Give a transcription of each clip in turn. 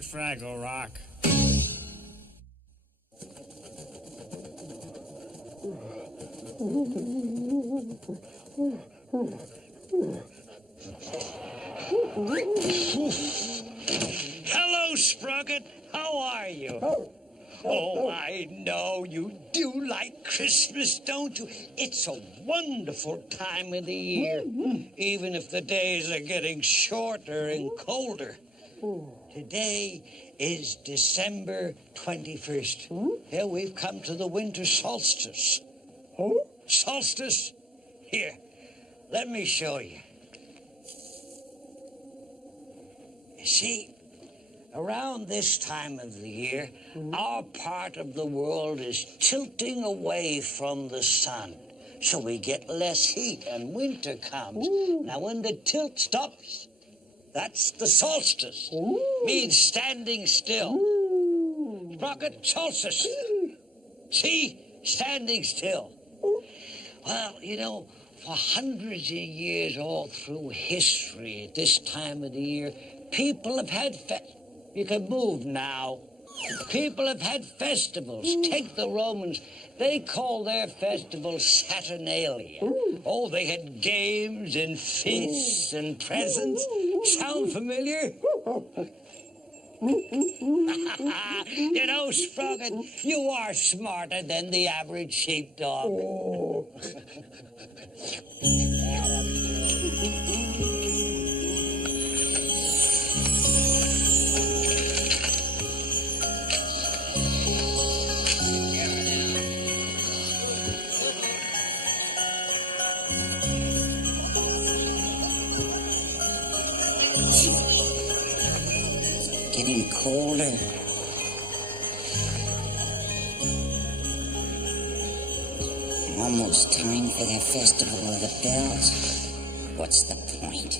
Fraggle Rock. Hello, Sprocket. How are you? Oh, I know you do like Christmas, don't you? It's a wonderful time of the year, even if the days are getting shorter and colder. Today is December 21st. Here we've come to the winter solstice. Solstice? Here, let me show you. You see, around this time of the year, our part of the world is tilting away from the sun. So we get less heat and winter comes. Now when the tilt stops, that's the solstice. Means standing still. Sprocket, solstice. See? Standing still. Well, you know, for hundreds of years all through history, at this time of the year, people have had you can move now. People have had festivals. Take the Romans. They call their festivals Saturnalia. Oh, they had games and feasts and presents. Sound familiar? You know, Sprocket, you are smarter than the average sheepdog. Getting colder. Almost time for the Festival of the Bells. What's the point?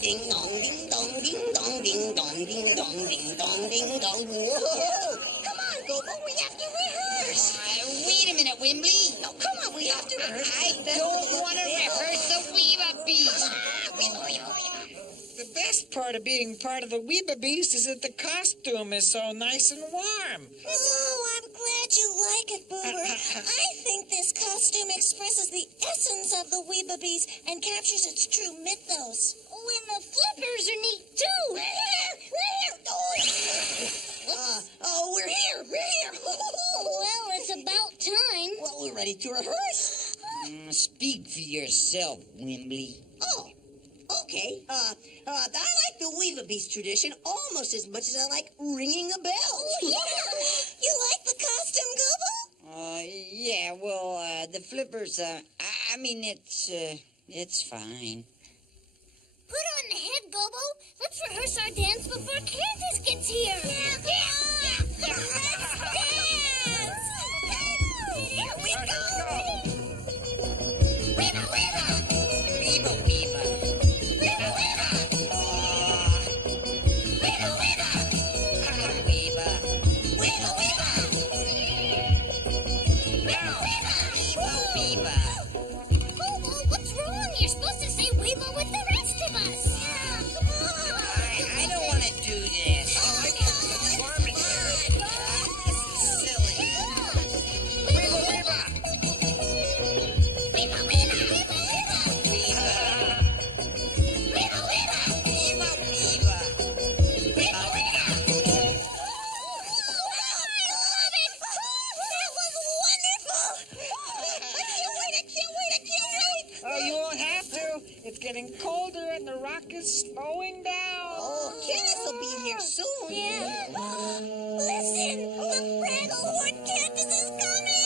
Ding dong, ding dong, ding dong, ding dong, ding dong, ding dong, ding dong. Whoa! Come on, Gobo, we have to rehearse. Wait a minute, Wimbley. No, come on, we have to rehearse. I don't want to rehearse the Weeba Beast. The best part of being part of the Weeba Beast is that the costume is so nice and warm. Oh, I'm glad you like it, Boober. I think this costume expresses the essence of the Weeba Beast and captures its true mythos. Oh, and the flippers are neat, too. We're here. Well, it's about time. Well, we're ready to rehearse. Speak for yourself, Wimbley. Oh, okay. I like the Weeva Beast tradition almost as much as I like ringing a bell. Oh, yeah. You like the costume, Google? Yeah, well, the flippers, I mean, it's fine. Put on the head, Gobo. Let's rehearse our dance before Candace gets here. Yeah. Let's dance. Here we go. Weeba, Weeba. Weeba, Weeba. Weeba, Weeba. Weeba, Weeba. Weeba. Weeba, Weeba. Weeba, Weeba. Gobo, what's wrong? You're supposed to say Weeba with the rest of us. Yeah, come on. I don't want to do this. The performance here. This is silly. Weeba, Weeba. Weeba, Weeba. Weeba, Weeba. Weeba, Weeba. Weeba, Weeba. Weeba, Weeba. I love it. That was wonderful. I can't wait. Oh, you won't have to. It's getting colder and the rock is slowing down. Oh, Candace will be here soon. Yeah. Listen, the Fraggle Horde Candace is coming.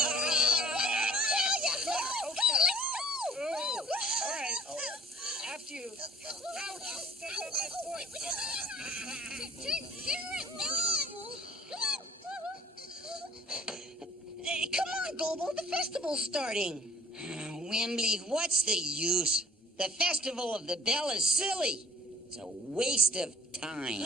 Let's go. All right. After you. Ouch. Step on that foot. Come on, Gobo, the festival's starting. Wembley, what's the use? The Festival of the Bell is silly. It's a waste of time.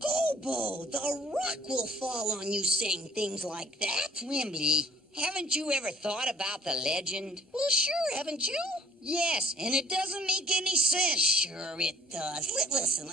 Gobo, the rock will fall on you saying things like that. Wembley, haven't you ever thought about the legend? Well, sure, haven't you? Yes, and it doesn't make any sense. Sure it does. Listen.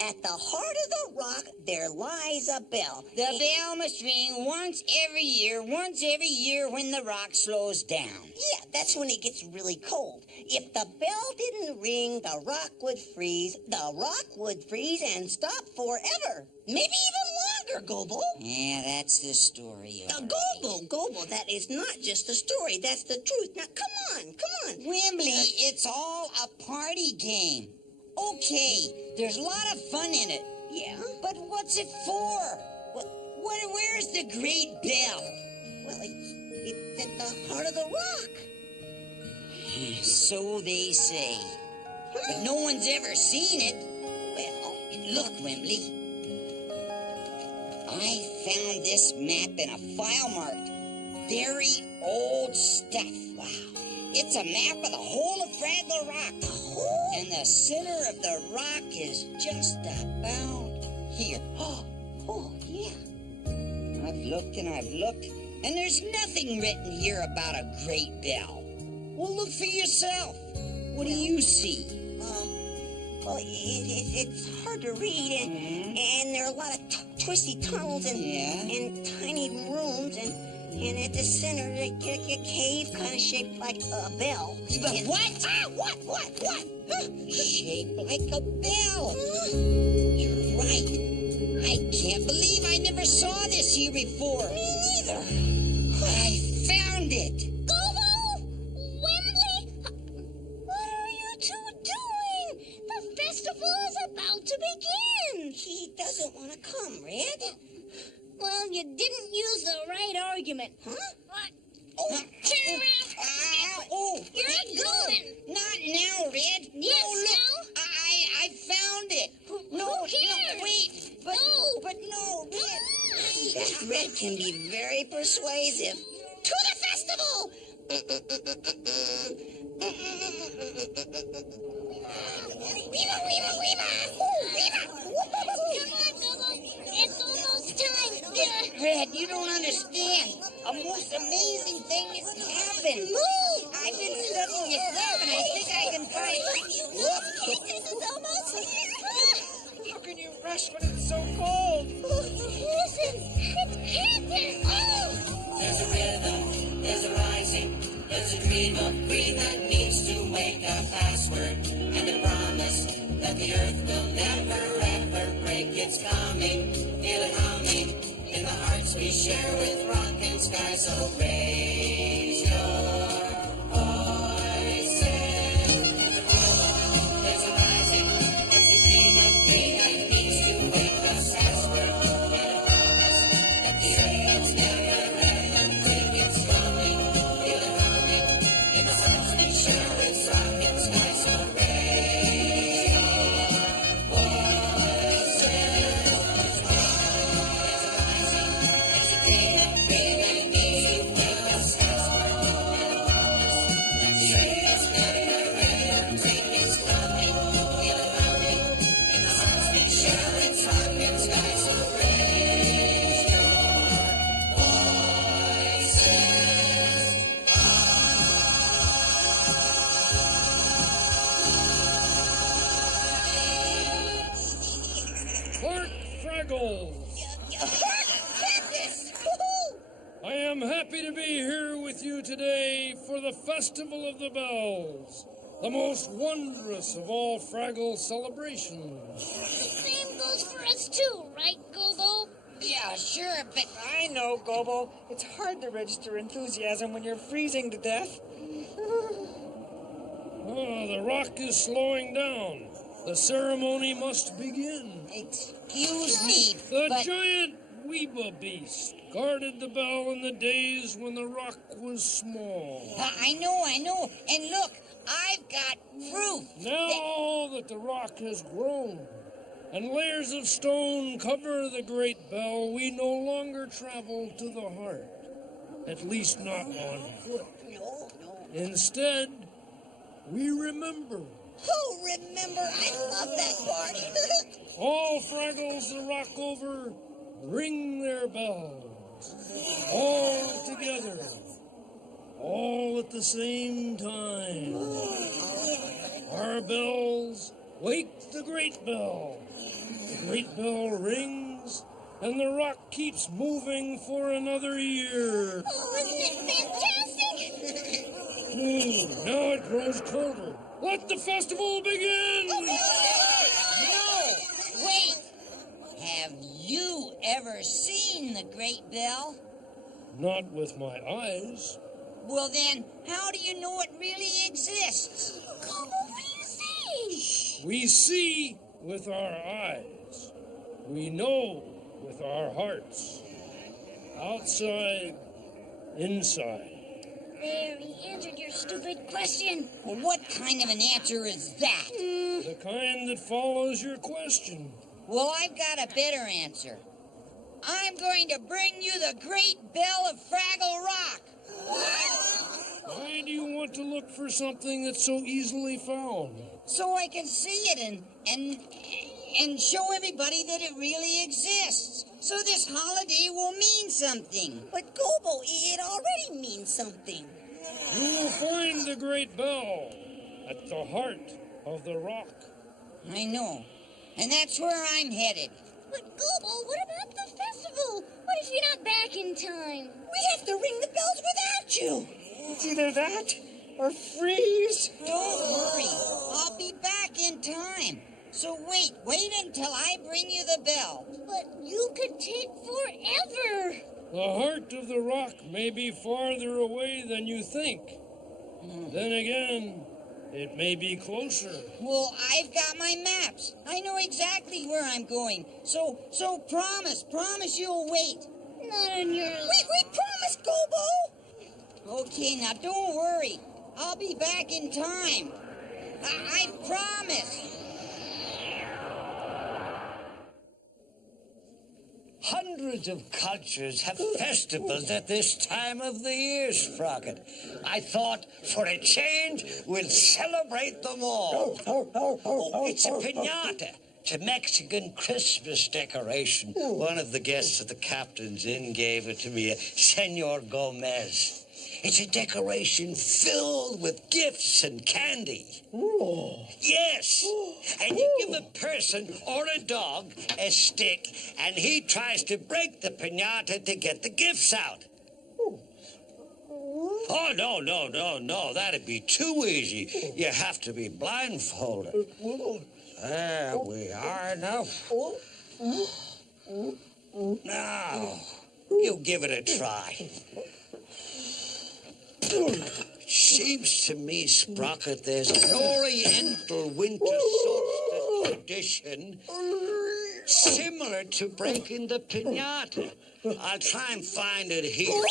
At the heart of the rock, there lies a bell. The bell must ring once every year when the rock slows down. Yeah, that's when it gets really cold. If the bell didn't ring, the rock would freeze. The rock would freeze and stop forever. Maybe even longer, Gobo. Yeah, that's the story. Gobo, that is not just a story. That's the truth. Now, come on. Wembley, it's all a party game. Okay, there's a lot of fun in it. Yeah? But what's it for? Where's the great bell? Well, it's at the heart of the rock. So they say. But no one's ever seen it. Well, look, Wembley. I found this map in a file marked very old stuff. Wow. It's a map of the whole of Fraggle Rock. And the center of the rock is just about here. Oh, yeah. I've looked, and there's nothing written here about a great bell. Well, look for yourself. What do you see? Well, it's hard to read, and there are a lot of twisty tunnels and tiny rooms, and at the center, a cave kind of shaped like a bell. But what? What? Shaped like a bell. You're right. I can't believe I never saw this here before. Me neither. I found it. Gobo! Wembley! What are you two doing? The festival is about to begin. He doesn't want to come, Red. Well, you didn't use the right argument. Huh? What? Oh, Turn around. You're not going. Not now, Red. Yes, no, look. now. I found it. Who cares? No, wait. But no, Red. That Red can be very persuasive. To the festival! Weeva! Come on, Gobo. It's almost time. Red, you don't understand. A most amazing thing has happened. Move! I've been studying this map, and I think I can find... This is almost here. How can you rush when it's so cold? Listen, it's Candace. Oh! There's a rhythm, there's a rising, there's a dream of green that needs to wake a password and a promise that the earth will never ever break. It's coming, feel it humming in the hearts we share with rock and sky. So raise your voices. There's a rhythm, there's a rising, there's a dream of green that needs to wake a password and a promise that the earth will never ever break. It's coming, feel it humming in the hearts we share with rock and sky. So raise your voices. There's a rising, there's a dream of green that needs to wake a password and a promise that the earth will never ever break. It's coming, feel it humming in the hearts we share with rock and sky. So raise your Clark Fraggle. I am happy to be here with you today for the Festival of the Bells, the most wondrous of all Fraggle celebrations. Same goes for us too, right, Gobo? Yeah, sure, but... I know, Gobo. It's hard to register enthusiasm when you're freezing to death. Oh, the rock is slowing down. The ceremony must begin. Excuse me, The but... giant Weeba beast guarded the bell in the days when the rock was small. I know. And look, I've got proof. Now that the rock has grown, and layers of stone cover the great bell, we no longer travel to the heart, at least not on foot. No. Instead, we remember. Oh, remember, I love that part. All Fraggles the rock over ring their bells, all together, all at the same time. Our bells wake the great bell. The great bell rings, and the rock keeps moving for another year. Oh, isn't it fantastic? Now it grows colder. Let the festival begin! No, wait. Have you ever seen the Great Bell? Not with my eyes. Well then, how do you know it really exists? Gobble, what do you say? We see with our eyes. We know with our hearts. Outside, inside. There, he answered your stupid question. Well, what kind of an answer is that? The kind that follows your question. Well, I've got a better answer. I'm going to bring you the Great Bell of Fraggle Rock. Why do you want to look for something that's so easily found? So I can see it and show everybody that it really exists. So this holiday will mean something. But Gobo, it already means something. You will find the Great Bell at the heart of the rock. I know. And that's where I'm headed. But Gobo, what about the festival? What if you're not back in time? We have to ring the bells without you. It's either that or freeze. Don't worry. I'll be back in time. So wait until I bring you the bell. But you could take forever. The heart of the rock may be farther away than you think. Then again, it may be closer. Well, I've got my maps. I know exactly where I'm going. So promise you'll wait. Not on your... We promised, Gobo. Okay, now don't worry. I'll be back in time. I promise. Hundreds of cultures have festivals at this time of the year, Sprocket. I thought, for a change, we'll celebrate them all. It's a piñata. It's a Mexican Christmas decoration. One of the guests at the captain's inn gave it to me, Senor Gomez. It's a decoration filled with gifts and candy. Yes. And you give a person or a dog a stick, and he tries to break the piñata to get the gifts out. Oh, no. That'd be too easy. You have to be blindfolded. There we are now. Now, you give it a try. Seems to me, Sprocket, there's an Oriental winter solstice tradition similar to breaking the piñata. I'll try and find it here.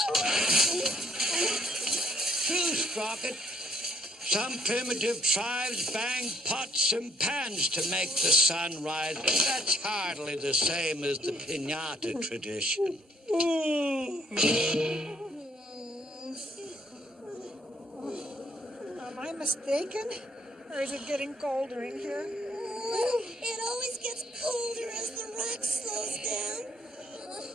True, Sprocket. Some primitive tribes bang pots and pans to make the sun rise, but that's hardly the same as the piñata tradition. Am I mistaken? Or is it getting colder in here? It always gets colder as the rock slows down.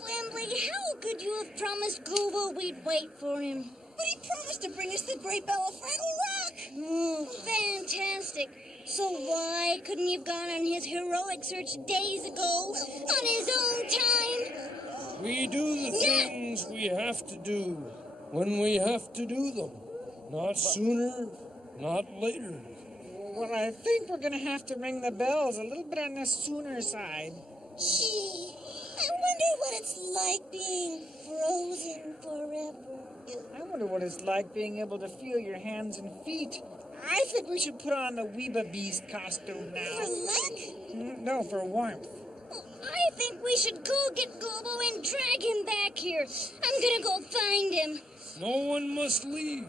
Wambly, how could you have promised Gobo we'd wait for him? But he promised to bring us the Great Bell of Fraggle Rock. Fantastic. So why couldn't he have gone on his heroic search days ago, on his own time? We do the things we have to do when we have to do them. Not sooner, not later. Well, I think we're going to have to ring the bells a little bit on the sooner side. Gee, I wonder what it's like being frozen forever. I wonder what it's like being able to feel your hands and feet. I think we should put on the Weeba Beast costume now. For luck? No, for warmth. I think we should go get Gobo and drag him back here. I'm gonna go find him. No one must leave.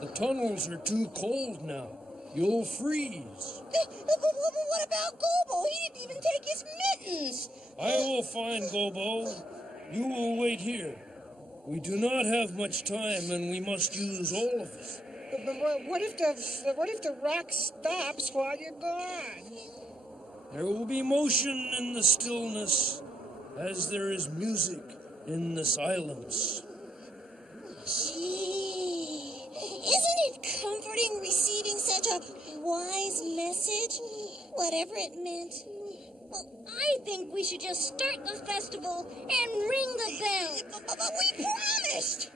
The tunnels are too cold now. you'll freeze. What about Gobo? He didn't even take his mittens. I will find Gobo. You will wait here. We do not have much time, and we must use all of it. But what if the rock stops while you're gone? There will be motion in the stillness, as there is music in the silence. Gee, isn't it comforting receiving such a wise message? Whatever it meant. Well, I think we should just start the festival and ring the bell. But we promised.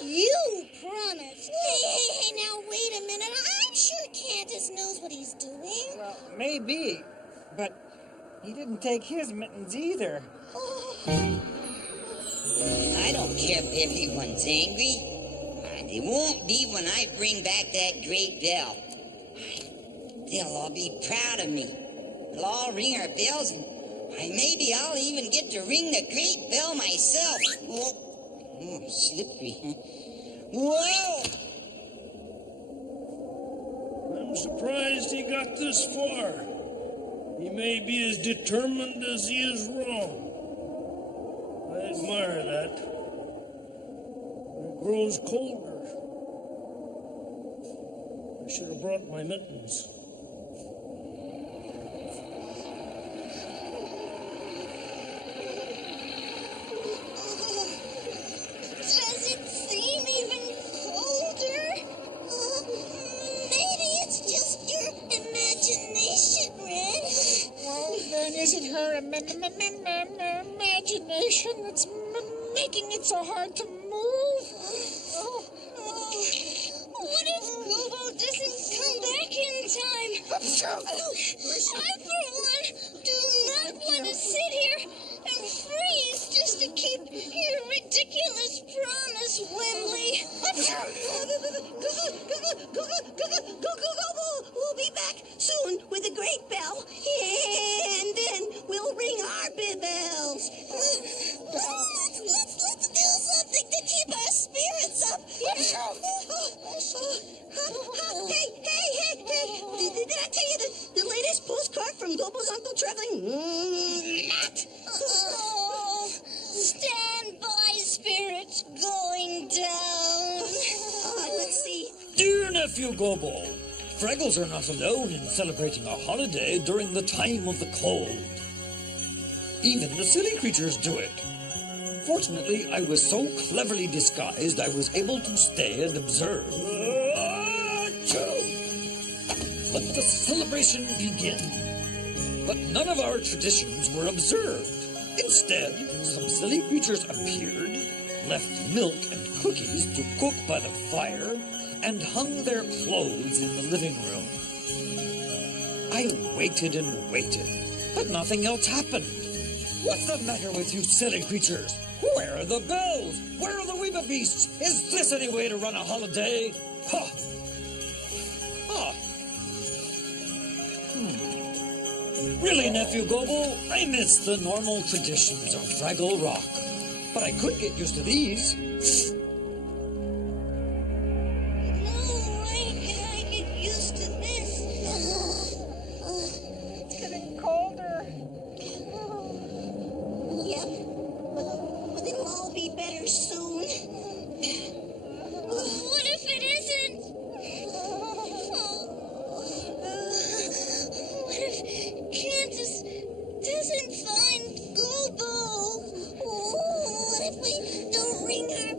You promised. Hey, now wait a minute. I'm sure Candace knows what he's doing. Well, maybe, but he didn't take his mittens either. I don't care if everyone's angry. They won't be when I bring back that great bell. They'll all be proud of me. They'll all ring our bells, and maybe I'll even get to ring the great bell myself. Oh, slippery. Whoa! I'm surprised he got this far. He may be as determined as he is wrong. I admire that. It grows colder. I should have brought my mittens. Does it seem even colder? Maybe it's just your imagination, Red. Well, then is it her imagination that's making it so hard to move? What if Gobo doesn't come back in time? I, for one, do not want to sit here and freeze just to keep your ridiculous promise, Wembley. We'll be back soon with a great bell, and then we'll ring our bells. Let's do something to keep our spirits up. Hey! Did I tell you the latest postcard from Gobo's Uncle Traveling? Matt. Oh, stand by, spirits going down. Let's see. Dear nephew Gobo, Fraggles are not alone in celebrating a holiday during the time of the cold. Even the silly creatures do it. Fortunately, I was so cleverly disguised I was able to stay and observe. Achoo! Let the celebration begin. But none of our traditions were observed. Instead, some silly creatures appeared, left milk and cookies to cook by the fire, and hung their clothes in the living room. I waited and waited, but nothing else happened. What's the matter with you silly creatures? Where are the bells? Where are the weeba beasts? Is this any way to run a holiday? Ha! Ah. Really, nephew Gobo, I miss the normal traditions of Fraggle Rock. But I could get used to these. I get used to this. It's getting colder. Yep. But it'll all be better soon. What if it isn't? What if Candace doesn't find Gobo? What if we don't ring our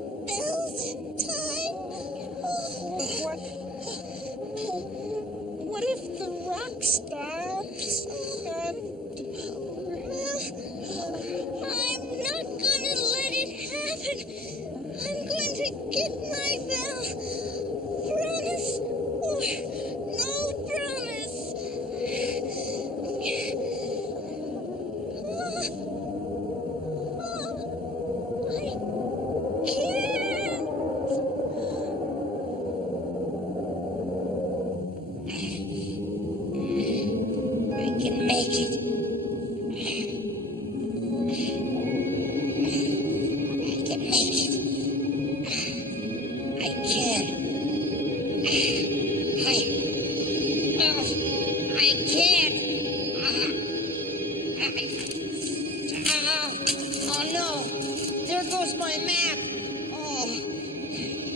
Oh no, there goes my map. Oh,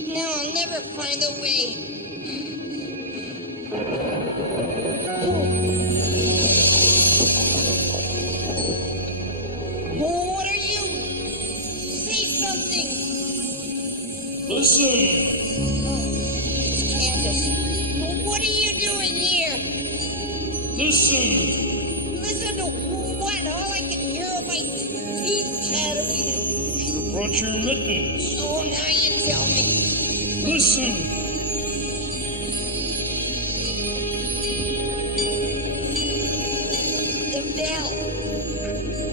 now I'll never find the way. Oh, what are you? Say something. Listen. It's Candace. What are you doing here? Listen. Listen to what? All I can hear are my teeth chattering. Should have brought your mittens. Oh, now you tell me. Listen. The bell.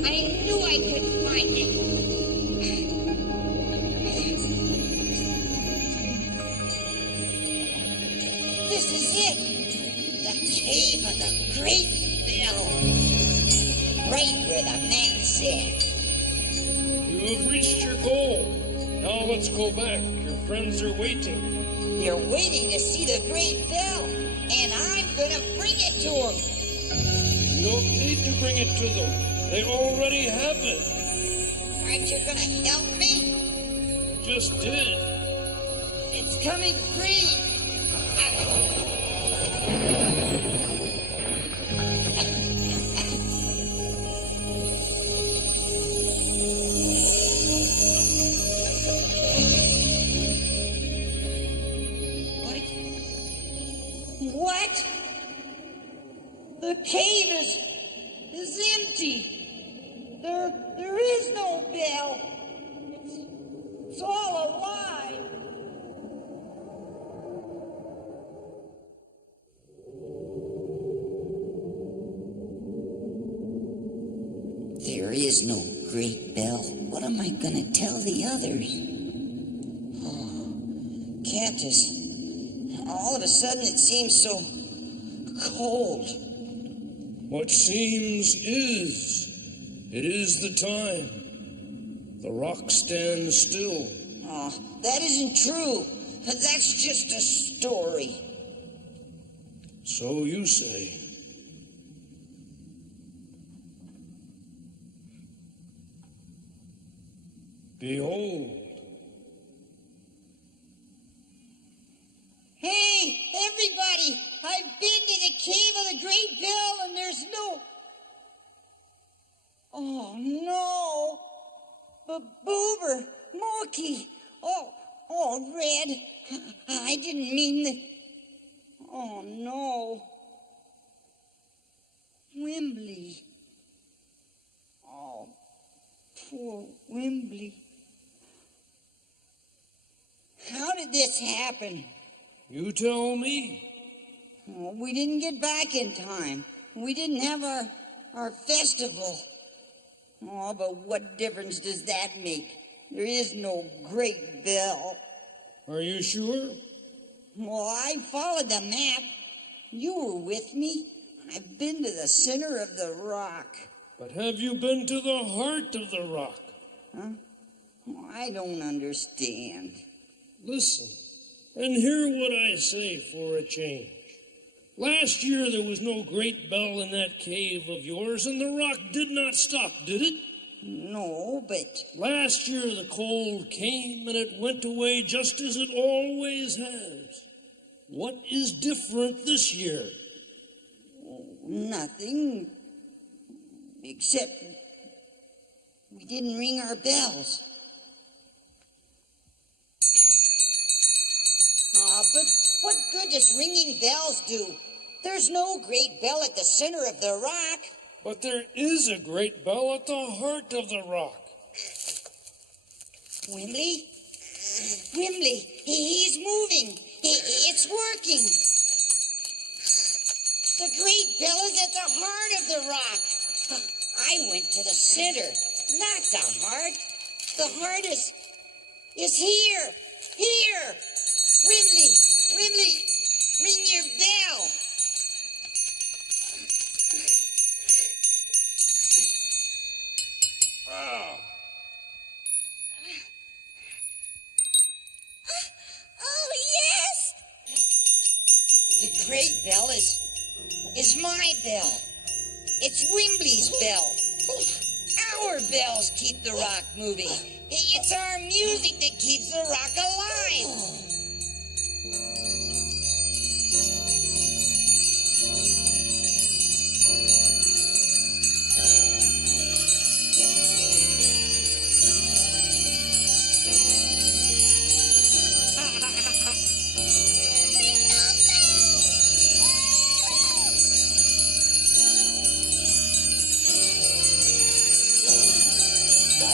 I knew I could find it. This is it. The cave of the Great Bell. Right where the map said. You have reached your goal. Now let's go back. Your friends are waiting. They're waiting to see the Great Bell, and I'm gonna bring it to them. You don't need to bring it to them. They already have it. Aren't you gonna help me? You just did. It's coming free. What? The cave is empty. There is no bell. It's all a lie. There is no great bell. What am I gonna tell the others? Oh, Candace. All of a sudden it seems so cold. What seems is. It is the time. The rock stands still. Oh, that isn't true. That's just a story. So you say. Behold. Hey, everybody! I've been to the cave of the Great Bell and there's no... Oh, no! Boober, Morky, oh, Red, I didn't mean that. Oh, no. Wimbley. Oh, poor Wimbley. How did this happen? You tell me. Oh, we didn't get back in time. We didn't have our festival. Oh, but what difference does that make? There is no Great Bell. Are you sure? Well, I followed the map. You were with me. I've been to the center of the rock. But have you been to the heart of the rock? Huh? Oh, I don't understand. Listen, and hear what I say for a change. Last year there was no great bell in that cave of yours, and the rock did not stop, did it? No, but... Last year the cold came and it went away just as it always has. What is different this year? Nothing. Except we didn't ring our bells. But what good does ringing bells do? There's no great bell at the center of the rock. But there is a great bell at the heart of the rock. Wimbley? Wimbley, he's moving. It's working. The great bell is at the heart of the rock. I went to the center, not the heart. The heart is here. Here. Wimbley, ring your bell. Ah. Oh, yes! The great bell is my bell. It's Wimbley's bell. Our bells keep the rock moving. It's our music that keeps the rock alive.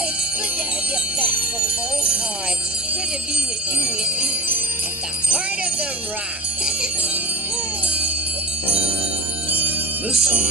It's good to have you back, Bobo. Oh, it's good to be with you, Whitney, at the heart of the rock. Listen.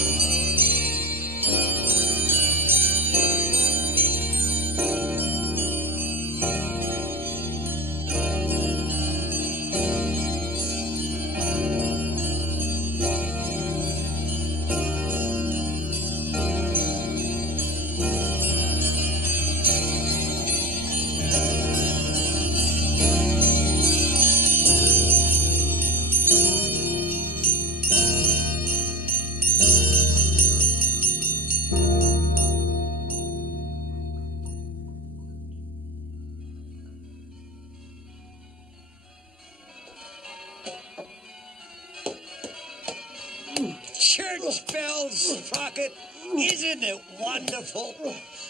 Church bells, Sprocket. Isn't it wonderful?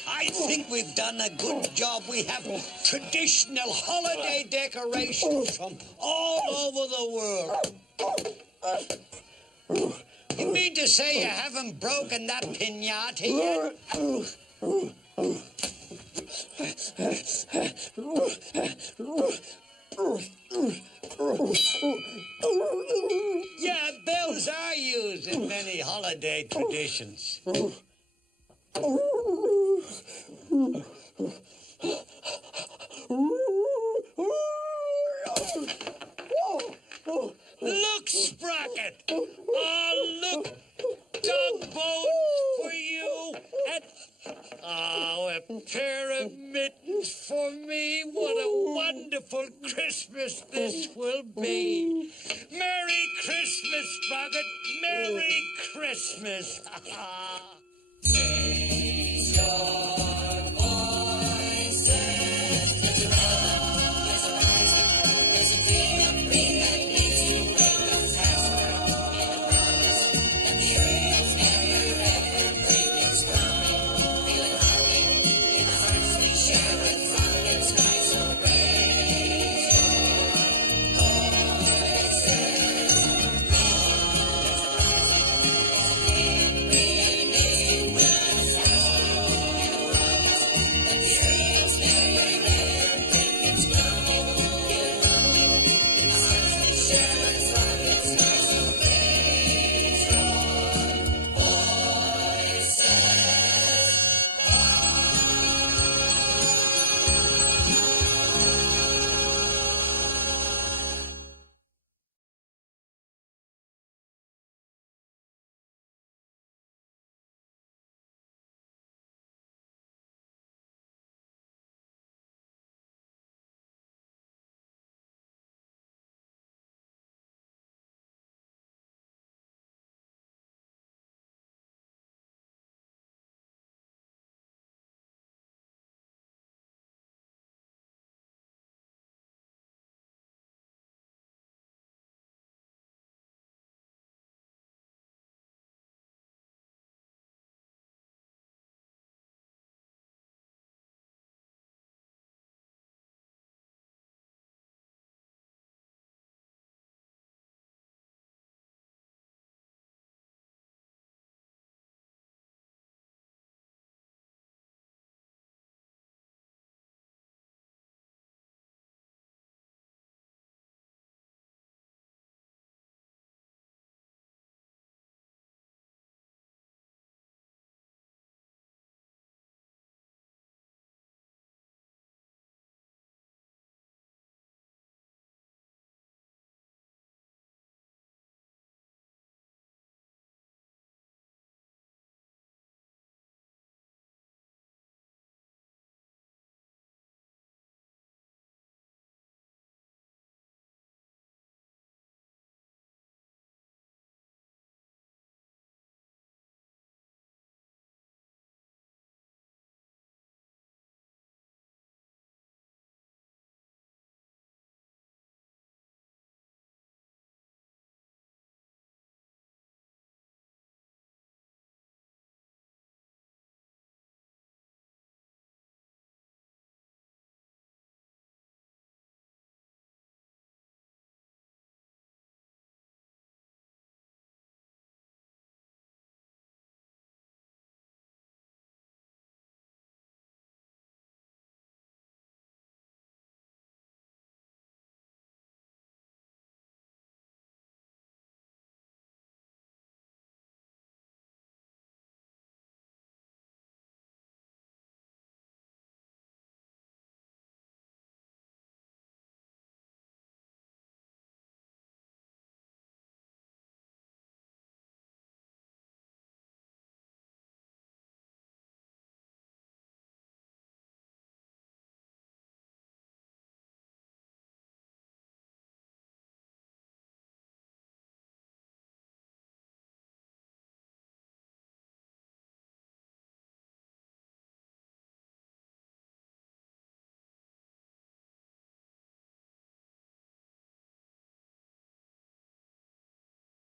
I think we've done a good job. We have traditional holiday decorations from all over the world. You mean to say you haven't broken that piñata yet? Yeah, bells are used in many holiday traditions. Look, Sprocket! Oh, look! Dog bones for you! And a pair of mittens for me! What a wonderful Christmas this will be!